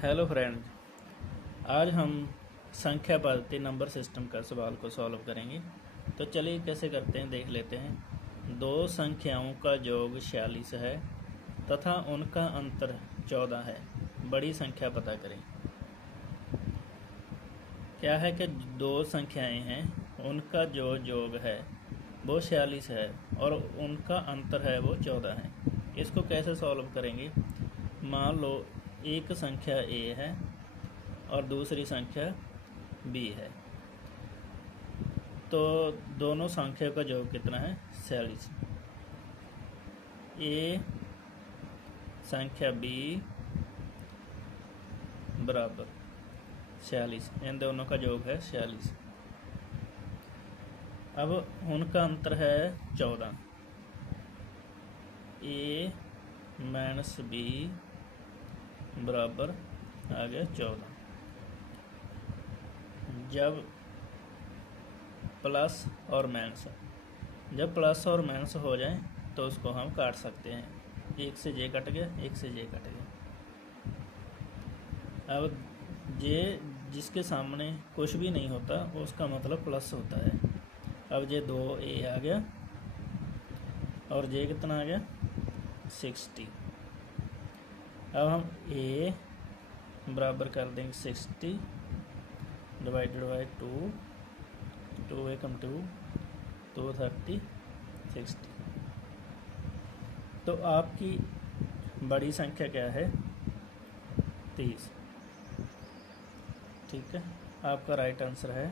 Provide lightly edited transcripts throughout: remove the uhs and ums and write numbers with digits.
Hello friend, आज हम संख्या पद्धति नंबर सिस्टम का सवाल को सॉल्व करेंगे। तो चलिए कैसे करते हैं देख लेते हैं। दो संख्याओं का योग 46 है तथा उनका अंतर 14 है। बड़ी संख्या पता करें। क्या है कि दो संख्याएं हैं, उनका जो योग है वो 46 है और उनका अंतर है वो 14 है। इसको कैसे सॉल्व करेंगे। मान लो एक संख्या ए है और दूसरी संख्या बी है, तो दोनों संख्या का योग कितना है 46। ए संख्या बी बराबर 46, इन दोनों का योग है 46। अब उनका अंतर है 14। ए माइनस बी बराबर आ गया 14। जब प्लस और माइनस हो जाए तो उसको हम काट सकते हैं। एक से जे कट गया, एक से जे कट गया। अब जे जिसके सामने कुछ भी नहीं होता उसका मतलब प्लस होता है। अब जे 2a आ गया और जे कितना आ गया 60। अब हम a बराबर कर देंगे 60 डिवाइडेड बाई 2, 2 एकम 2, 230, 60। तो आपकी बड़ी संख्या क्या है 30। ठीक है, आपका राइट आंसर है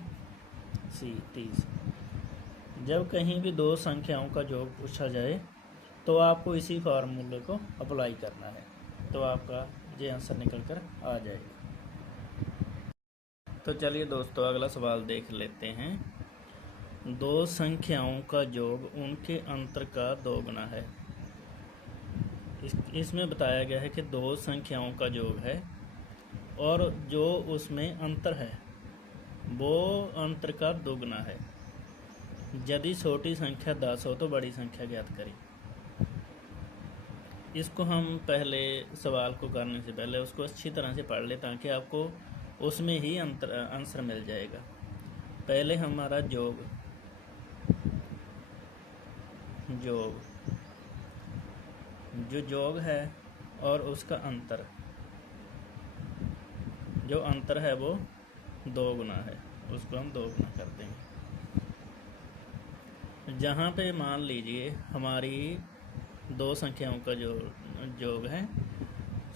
सी 30। जब कहीं भी दो संख्याओं का योग पूछा जाए तो आपको इसी फार्मूले को अप्लाई करना है, तो आपका ये आंसर निकल कर आ जाएगा। तो चलिए दोस्तों अगला सवाल देख लेते हैं। दो संख्याओं का योग उनके अंतर का दोगुना है। इसमें बताया गया है कि दो संख्याओं का योग है और जो उसमें अंतर है वो अंतर का दोगुना है। यदि छोटी संख्या 10 हो तो बड़ी संख्या ज्ञात करें। इसको हम पहले सवाल को करने से पहले उसको अच्छी तरह से पढ़ लें ताकि आपको उसमें ही आंसर मिल जाएगा। पहले हमारा योग जो योग है और उसका अंतर, जो अंतर है वो 2 गुना है, उसको हम 2 गुना कर देंगे। जहाँ पे मान लीजिए हमारी दो संख्याओं का जो योग है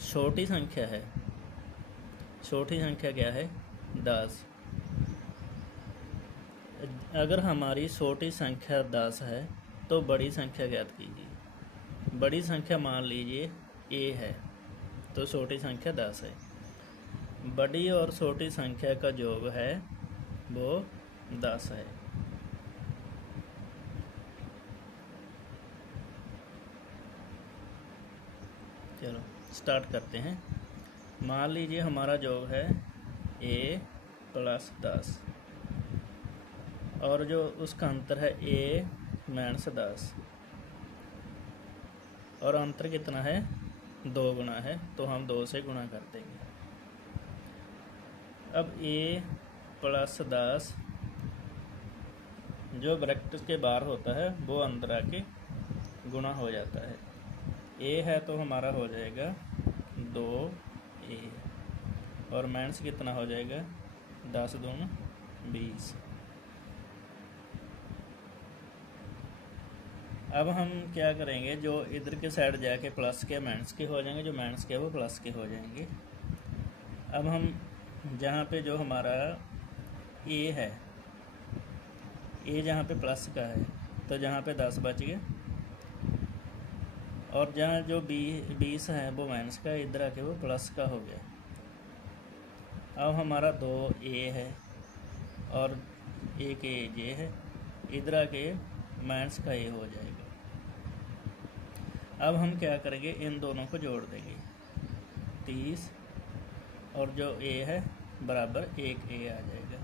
छोटी संख्या है, छोटी संख्या क्या है 10। अगर हमारी छोटी संख्या 10 है तो बड़ी संख्या ज्ञात कीजिए। बड़ी संख्या मान लीजिए a है तो छोटी संख्या 10 है। बड़ी और छोटी संख्या का योग है वो 10 है। चलो स्टार्ट करते हैं। मान लीजिए हमारा योग है a प्लस 10 और जो उसका अंतर है a माइनस 10 और अंतर कितना है 2 गुना है, तो हम 2 से गुणा कर देंगे। अब a प्लस 10 जो ब्रैकेट के बाहर होता है वो अंदर आके गुणा हो जाता है। a है तो हमारा हो जाएगा 2a और माइनस कितना हो जाएगा 10 दूनी 20। अब हम क्या करेंगे, जो इधर के साइड जाके प्लस के माइनस के हो जाएंगे, जो माइनस के वो प्लस के हो जाएंगे। अब हम जहाँ पे जो हमारा a है, a जहाँ पे प्लस का है तो जहाँ पे 10 बच गए और जहाँ जो 20 है वो माइनस का, इधर आके वो प्लस का हो गया। अब हमारा 2a है और एक a जे है, इधर आके माइनस का a हो जाएगा। अब हम क्या करेंगे, इन दोनों को जोड़ देंगे 30 और जो a है बराबर 1a आ जाएगा।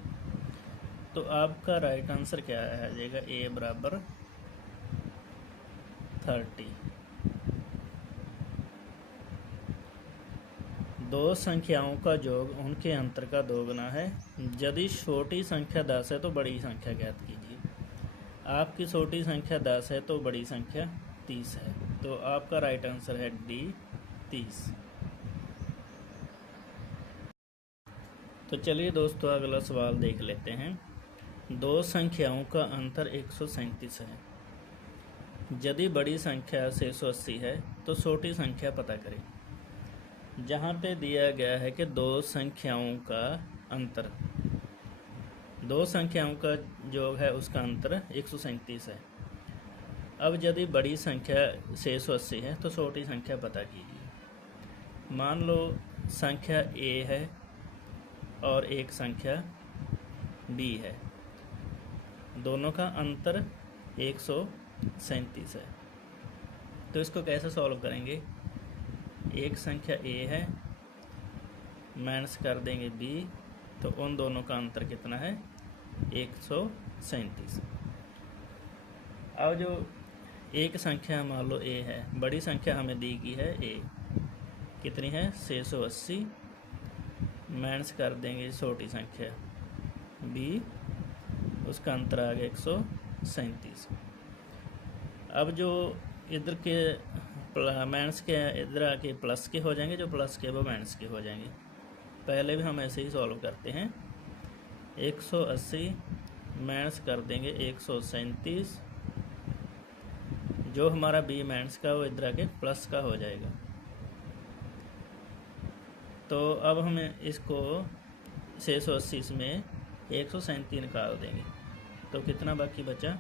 तो आपका राइट आंसर क्या आ जाएगा, a बराबर 30। दो संख्याओं का योग उनके अंतर का दोगुना है। यदि छोटी संख्या 10 है तो बड़ी संख्या ज्ञात कीजिए। आपकी छोटी संख्या 10 है तो बड़ी संख्या 30 है, तो आपका राइट आंसर है डी 30। तो चलिए दोस्तों अगला सवाल देख लेते हैं। दो संख्याओं का अंतर 137 है। यदि बड़ी संख्या 680 है तो छोटी संख्या पता करें। जहाँ पे दिया गया है कि दो संख्याओं का अंतर, दो संख्याओं का योग है उसका अंतर 137 है। अब यदि बड़ी संख्या 680 है तो छोटी संख्या पता कीजिए। मान लो संख्या ए है और एक संख्या बी है, दोनों का अंतर 137 है। तो इसको कैसे सॉल्व करेंगे? एक संख्या ए है, माइनस कर देंगे बी, तो उन दोनों का अंतर कितना है? 137। अब जो एक संख्या मान लो ए है, बड़ी संख्या हमें दी गई है ए, कितनी है? 680, माइनस कर देंगे छोटी संख्या बी, उसका अंतर आ गया 137। अब जो इधर के माइनस के इधर आके प्लस के हो जाएंगे, जो प्लस के वो माइनस के हो जाएंगे। पहले भी हम ऐसे ही सॉल्व करते हैं। 180 माइनस कर देंगे 137, जो हमारा बी माइनस का वो इधर आके प्लस का हो जाएगा। तो अब हमें इसको 680 में 137 निकाल देंगे, तो कितना बाकी बचा?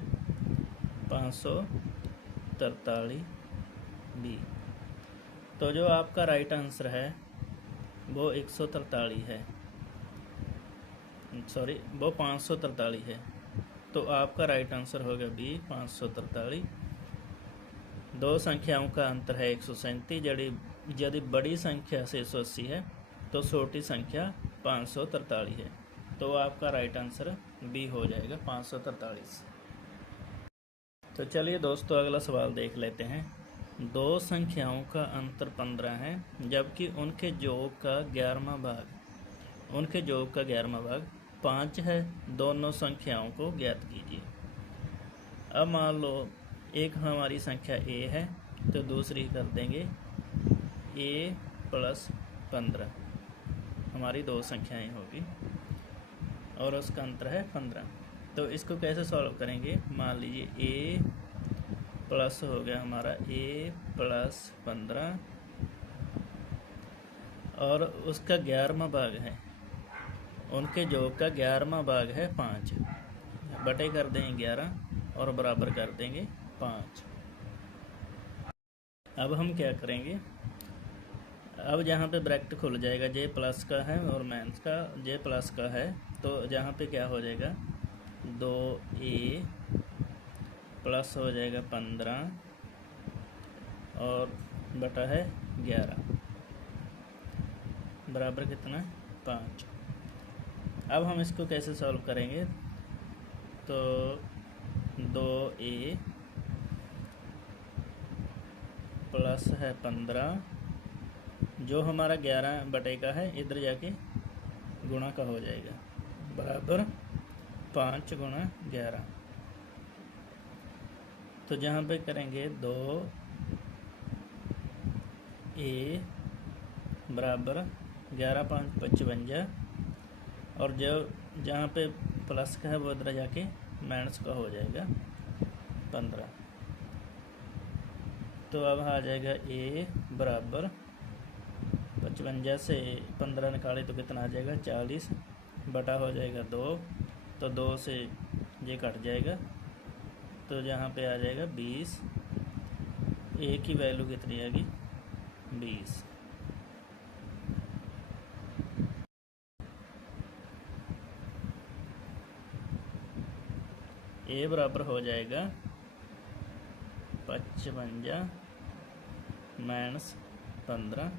543 बी। तो जो आपका राइट आंसर है वो 143 है, सॉरी वो 543 है। तो आपका राइट आंसर होगा बी 543। दो संख्याओं का अंतर है 137। यदि बड़ी संख्या 680 है तो छोटी संख्या 543 है, तो आपका राइट आंसर बी हो जाएगा 543। तो चलिए दोस्तों अगला सवाल देख लेते हैं। दो संख्याओं का अंतर 15 है, जबकि उनके योग का 11वां भाग 5 है। दोनों संख्याओं को ज्ञात कीजिए। अब मान लो एक हमारी संख्या ए है तो दूसरी कर देंगे ए प्लस 15, हमारी दो संख्याएं होगी और उसका अंतर है 15। तो इसको कैसे सॉल्व करेंगे? मान लीजिए ए प्लस हो गया हमारा ए प्लस 15 और उसका 11वां भाग है, उनके योग का 11वां भाग है 5, बटे कर देंगे 11 और बराबर कर देंगे 5। अब हम क्या करेंगे? अब जहाँ पे ब्रैकेट खुल जाएगा, जे प्लस का है और माइनस का, जे प्लस का है तो जहाँ पे क्या हो जाएगा? 2a प्लस हो जाएगा 15 और बटा है 11 बराबर कितना? 5। अब हम इसको कैसे सॉल्व करेंगे? तो 2a प्लस है 15, जो हमारा 11 बटे का है इधर जाके गुणा का हो जाएगा, बराबर 5 गुणा 11। तो जहाँ पे करेंगे 2a बराबर 11 5 55, और जो जहाँ पे प्लस का है वो इधर जाके माइनस का हो जाएगा 15। तो अब आ जाएगा a बराबर 55 से 15 निकाले तो कितना आ जाएगा? 40, बटा हो जाएगा 2, तो 2 से ये कट जाएगा, तो जहाँ पे आ जाएगा 20। a की वैल्यू कितनी आएगी? 20। a बराबर हो जाएगा 55 माइनस 15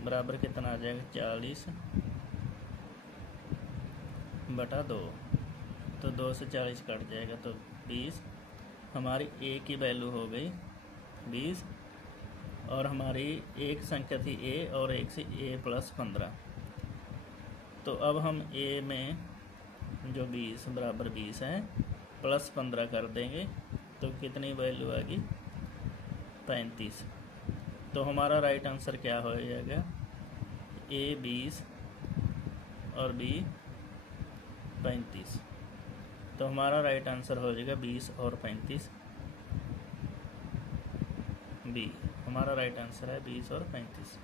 बराबर कितना आ जाएगा? 40 बटा 2, तो 2 से 40 कट जाएगा तो 20। हमारी a की वैल्यू हो गई 20 और हमारी एक संख्या थी ए और एक से ए प्लस 15। तो अब हम ए में जो 20 बराबर 20 है प्लस 15 कर देंगे तो कितनी वैल्यू आएगी 35। तो हमारा राइट आंसर क्या हो जाएगा, ए 20 और बी 35। तो हमारा राइट आंसर हो जाएगा 20 और 35 बी। हमारा राइट आंसर है 20 और 35।